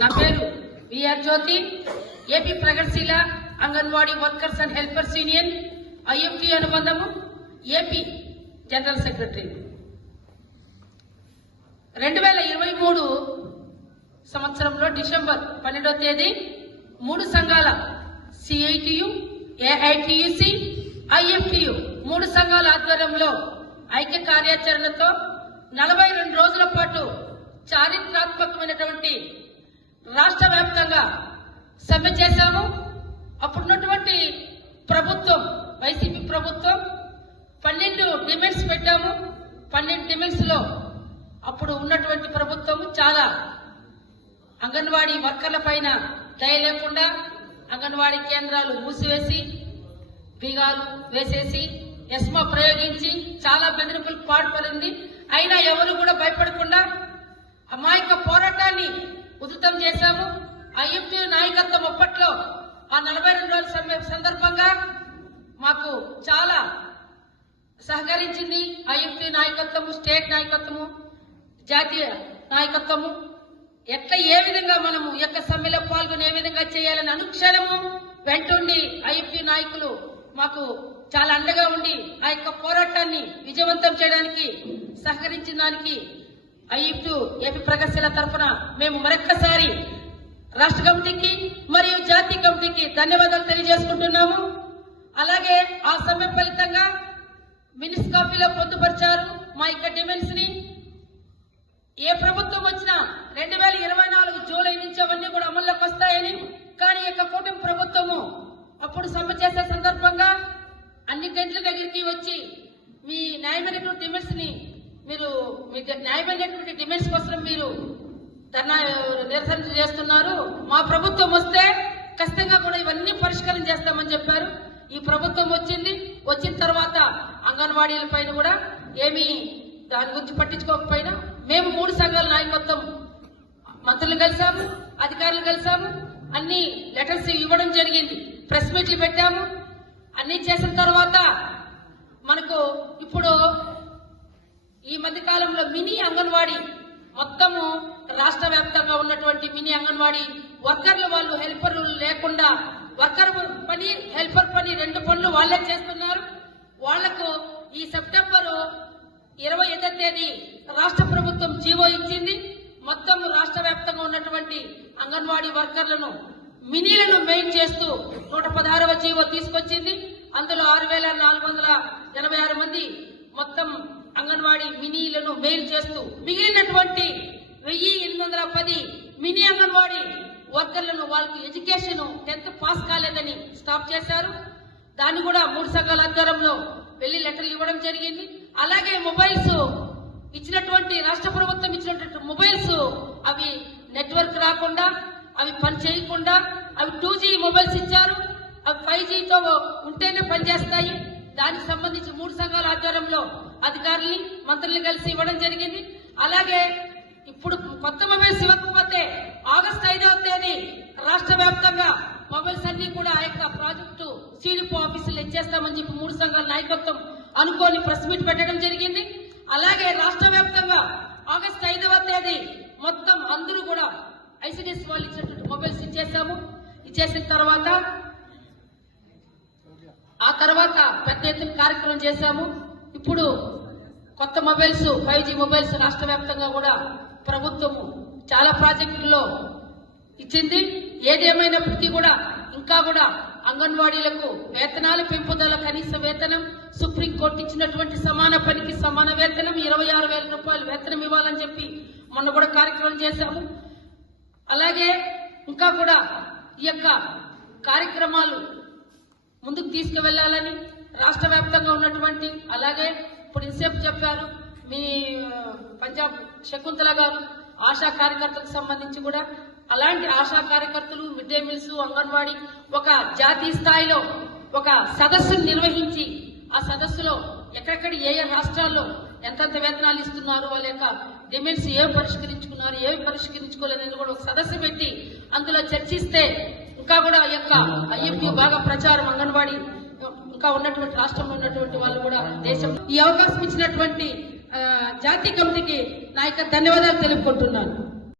నా పేరు VR Jyothi, AP ప్రగతిశీల anganwadi workers and helpers union IFT అనుబంధము ఏపీ జనరల్ సెక్రటరీ. 2023 సంవత్సరంలో డిసెంబర్ 12వ తేదీ 3 సంఘాల సిఐటియు, ఏఐటియుసి, ఐఎఫ్టియు 3 సంఘాల ఆధ్వర్యంలో ఐక్య కార్యాచరణతో 42 రోజుల పాటు చారిత్రాత్మకమైనటువంటి రాష్ట్ర వ్యాప్తంగా సమ్మె చేశాము. అప్పుడున్నటువంటి ప్రభుత్వం, వైసీపీ ప్రభుత్వం 12 డిమాండ్స్ పెట్టాము. 12 డిమాండ్స్ లో అప్పుడు ఉన్నటువంటి ప్రభుత్వం చాలా అంగన్వాడీ వర్కర్ల పైన దయ లేకుండా అంగన్వాడీ కేంద్రాలు మూసివేసి బీగాలు వేసేసి ఎస్మా ప్రయోగించి చాలా బెదిరింపులకు పాల్పడింది. అయినా ఎవరు కూడా భయపడకుండా అమాయక పోరాటాన్ని ఉధృతం చేశాము. ఐఎఫ్టీ నాయకత్వం అప్పట్లో ఆ 42 రోజుల సమ్మె సందర్భంగా మాకు చాలా సహకరించింది. ఐఎఫ్టీ నాయకత్వము, స్టేట్ నాయకత్వము, జాతీయ నాయకత్వము ఎట్లా ఏ విధంగా మనము యొక్క సమ్మెలో పాల్గొని ఏ విధంగా చేయాలని అనుక్షణము వెంటుండి ఐఎఫ్టీ నాయకులు మాకు చాలా అండగా ఉండి ఆ యొక్క పోరాటాన్ని విజయవంతం చేయడానికి సహకరించిన దానికి ఐఎఫ్టీ ఏపీ ప్రగతిశీల తరఫున మేము మరొక్కసారి రాష్ట్ర కమిటీకి మరియు జాతీయ కమిటీకి ధన్యవాదాలు తెలియజేసుకుంటున్నాము. అలాగే ఆ సమ్మె ఫలితంగా మినిస్ కాపీలో పొందుపరిచారు మా యొక్క డిమాండ్స్ ని. ఏ ప్రభుత్వం వచ్చినా 2024 జూలై నుంచి అవన్నీ కూడా అమల్లోకి వస్తాయని, కానీ యొక్క కూటమి ప్రభుత్వము అప్పుడు సమ్మె చేసే సందర్భంగా అన్ని గంటల దగ్గరికి వచ్చి మీ న్యాయమైనటువంటి డిమాండ్స్ ని మీరు న్యాయమైనటువంటి డిమాండ్స్ కోసం మీరు ధర్నా నిరసన చేస్తున్నారు, మా ప్రభుత్వం వస్తే ఖచ్చితంగా కూడా ఇవన్నీ పరిష్కారం చేస్తామని చెప్పారు. ఈ ప్రభుత్వం వచ్చిన తర్వాత అంగన్వాడీల పైన కూడా ఏమీ దాని గురించి పట్టించుకోకపోయినా మేము 3 సంఘాల నాయకత్వం మంత్రులు కలిసాము, అధికారులు కలిసాము, అన్ని లెటర్స్ ఇవ్వడం జరిగింది, ప్రెస్ మీట్లు పెట్టాము. అన్ని చేసిన తర్వాత మనకు ఇప్పుడు ఈ మధ్య కాలంలో మినీ అంగన్వాడీ మొత్తము రాష్ట్ర వ్యాప్తంగా ఉన్నటువంటి మినీ అంగన్వాడీ వర్కర్లు వాళ్ళు హెల్పర్లు లేకుండా వర్కర్ పని హెల్పర్ పని 2 పనులు వాళ్ళే చేస్తున్నారు. వాళ్లకు ఈ సెప్టెంబర్ 21వ తేదీ రాష్ట్ర ప్రభుత్వం జీవో ఇచ్చింది. మొత్తం రాష్ట్ర వ్యాప్తంగా ఉన్నటువంటి అంగన్వాడీ వర్కర్లను మినీలను మెయిన్ చేస్తూ 116వ జీవో తీసుకొచ్చింది. అందులో 6,486 మంది మొత్తం అంగన్వాడీ మినీలను మెయిన్ చేస్తూ మిగిలినటువంటి 1,810 మినీ అంగన్వాడీ వర్కర్లను వాళ్ళకి ఎడ్యుకేషన్ 10th పాస్ కాలేదని స్టాప్ చేశారు. దాన్ని కూడా 3 సంఘాల ఆధ్వర్యంలో వెళ్లి లెటర్లు ఇవ్వడం జరిగింది. అలాగే మొబైల్స్ ఇచ్చినటువంటి రాష్ట్ర ప్రభుత్వం ఇచ్చినటువంటి మొబైల్స్ అవి నెట్వర్క్ రాకుండా అవి పని చేయకుండా అవి 2G మొబైల్స్ ఇచ్చారు. అవి 5Gతో ఉంటేనే పనిచేస్తాయి. దానికి సంబంధించి 3 సంఘాల ఆధ్వర్యంలో అధికారుల్ని మంత్రుల్ని కలిసి ఇవ్వడం జరిగింది. అలాగే ఇప్పుడు కొత్త మొబైల్స్ ఇవ్వకపోతే ఆగస్టు 5వ తేదీ రాష్ట్ర వ్యాప్తంగా మొబైల్స్ అన్ని కూడా ఆ యొక్క ప్రాజెక్టు సిడిపో ఆఫీసులు ఇచ్చేస్తామని చెప్పి 3 సంఘాల నాయకత్వం అనుకోని ప్రెస్ మీట్ పెట్టడం జరిగింది. అలాగే రాష్ట్ర వ్యాప్తంగా ఆగస్టు 5వ తేదీ మొత్తం అందరూ కూడా ఐసిడిఎస్ వాళ్ళు ఇచ్చినటువంటి మొబైల్స్ ఇచ్చేసాము. ఇచ్చేసిన తర్వాత ఆ తర్వాత పెద్ద ఎత్తున కార్యక్రమం చేశాము. ఇప్పుడు కొత్త మొబైల్స్ 5G మొబైల్స్ రాష్ట్ర వ్యాప్తంగా కూడా ప్రభుత్వము చాలా ప్రాజెక్టుల్లో ఇచ్చింది. ఏది ఏమైనప్పటికీ కూడా ఇంకా కూడా అంగన్వాడీలకు వేతనాల పెంపుదల, కనీస వేతనం, సుప్రీంకోర్టు ఇచ్చినటువంటి సమాన పనికి సమాన వేతనం 26,000 రూపాయలు వేతనం ఇవ్వాలని చెప్పి మొన్న కూడా కార్యక్రమం చేశాము. అలాగే ఇంకా కూడా ఈ యొక్క కార్యక్రమాలు ముందుకు తీసుకువెళ్లాలని రాష్ట్ర వ్యాప్తంగా ఉన్నటువంటి, అలాగే ఇప్పుడు ఇంతసేపు చెప్పారు మీ పంజాబ్ శకుంతల గారు ఆశా కార్యకర్తలకు సంబంధించి కూడా అలాంటి ఆశా కార్యకర్తలు మిడ్ డే మీల్స్ అంగన్వాడీ ఒక జాతీయ స్థాయిలో ఒక సదస్సును నిర్వహించి ఆ సదస్సులో ఎక్కడెక్కడ ఏ రాష్ట్రాల్లో ఎంతెంత వేతనాలు ఇస్తున్నారు, వాళ్ళ యొక్క డిమాండ్స్ ఏమి పరిష్కరించుకున్నారు, ఏమి పరిష్కరించుకోలేదని కూడా ఒక సదస్సు పెట్టి అందులో చర్చిస్తే ఇంకా కూడా ఈ యొక్క ఐఎఫ్టీ బాగా ప్రచారం అంగన్వాడీ ఇంకా ఉన్నటువంటి రాష్ట్రంలో ఉన్నటువంటి వాళ్ళు కూడా దేశం ఈ అవకాశం ఇచ్చినటువంటి జాతీయ కమిటీకి నా యొక్క ధన్యవాదాలు తెలుపుకుంటున్నాను.